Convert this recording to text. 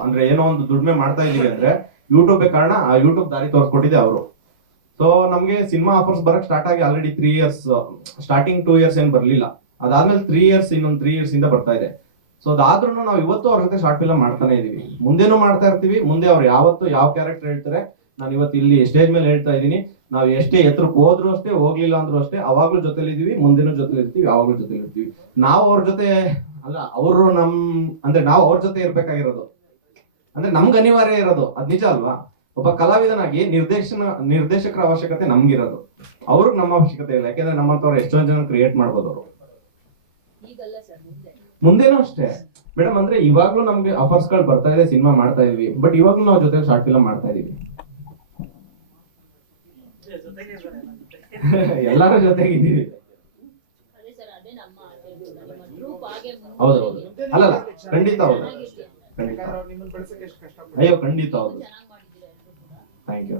ಅಂದ್ರೆ ಏನೋ ಒಂದು ದುಡಿಮೆ ಮಾಡ್ತಾ ಇದೀವಿ ಅಂದ್ರೆ ಯೂಟ್ಯೂಬ್ ಕಾರಣ. ಆ ಯೂಟ್ಯೂಬ್ ದಾರಿ ತೋರ್ಸ್ಕೊಟ್ಟಿದೆ ಅವರು. ಸೊ ನಮ್ಗೆ ಸಿನಿಮಾ ಆಫರ್ಸ್ ಬರಕ್ ಸ್ಟಾರ್ಟ್ ಆಗಿ ಆಲ್ರೆಡಿ 3 ಇಯರ್ಸ್, ಸ್ಟಾರ್ಟಿಂಗ್ 2 ಇಯರ್ಸ್ ಏನ್ ಬರ್ಲಿಲ್ಲ, ಅದಾದ್ಮೇಲೆ 3 ಇಯರ್ಸ್, ಇನ್ನೊಂದು 3 ಇಯರ್ಸ್ ಇಂದ ಬರ್ತಾ ಇದೆ. ಸೊ ಅದಾದ್ರೂ ನಾವು ಇವತ್ತು ಅವ್ರ ಜೊತೆ ಶಾರ್ಟ್ ಫಿಲ್ಮ್ ಮಾಡ್ತಾನೆ ಇದೀವಿ, ಮುಂದೆನೂ ಮಾಡ್ತಾ ಇರ್ತೀವಿ. ಮುಂದೆ ಅವ್ರು ಯಾವತ್ತು ಯಾವ ಕ್ಯಾರೆಕ್ಟರ್ ಹೇಳ್ತಾರೆ, ನಾನು ಇವತ್ತು ಇಲ್ಲಿ ಸ್ಟೇಜ್ ಮೇಲೆ ಹೇಳ್ತಾ ಇದೀನಿ, ನಾವು ಎಷ್ಟೇ ಎತ್ತರಕ್ಕೆ ಹೋದ್ರು ಅಷ್ಟೇ, ಹೋಗ್ಲಿಲ್ಲ ಅಂದ್ರೂ ಅಷ್ಟೇ, ಅವಾಗ್ಲೂ ಜೊತೆಲಿ ಇದೀವಿ, ಮುಂದೆನೂ ಜೊತೆಲಿ ಇರ್ತೀವಿ, ಯಾವಾಗ್ಲೂ ಜೊತೆಲಿ ಇರ್ತೀವಿ. ನಾವು ಅವ್ರ ಜೊತೆ ಅಲ್ಲ, ಅವರು ಅಂದ್ರೆ ನಾವು ಅವ್ರ ಜೊತೆ ಇರ್ಬೇಕಾಗಿರೋದು, ಅಂದ್ರೆ ನಮ್ಗೆ ಅನಿವಾರ್ಯ ಇರೋದು, ಅದ್ ನಿಜ ಅಲ್ವಾ? ಒಬ್ಬ ಕಲಾವಿದನಾಗಿ ನಿರ್ದೇಶಕರ ಅವಶ್ಯಕತೆ ನಮ್ಗಿರೋದು, ಅವ್ರಿಗೆ ನಮ್ಮ ಅವಶ್ಯಕತೆ ಇಲ್ಲ. ಯಾಕೆಂದ್ರೆ ನಮ್ಮಂತವ್ರು ಎಷ್ಟೊಂದ್ ಜನ ಕ್ರಿಯೇಟ್ ಮಾಡ್ಬೋದು ಅವರು. ಮುಂದೇನೂ ಅಷ್ಟೇ ಮೇಡಮ್. ಅಂದ್ರೆ ಇವಾಗ್ಲೂ ನಮ್ಗೆ ಆಫರ್ಸ್ ಗಳು ಬರ್ತಾ ಇದೆ, ಸಿನಿಮಾ ಮಾಡ್ತಾ ಇದೀವಿ, ಬಟ್ ಇವಾಗ್ಲೂ ನಾವು ಜೊತೆ ಶಾರ್ಟ್ ಫಿಲ್ಮ್ ಮಾಡ್ತಾ ಇದೀವಿ. ಎಲ್ಲಾರ ಜೊತೆಗಿದ್ದೀವಿ. ಹೌದೌದು, ಅಲ್ಲಲ್ಲ, ಖಂಡಿತ ಹೌದು, ಖಂಡಿತ. ಅಯ್ಯೋ ಖಂಡಿತ ಹೌದು. Thank you.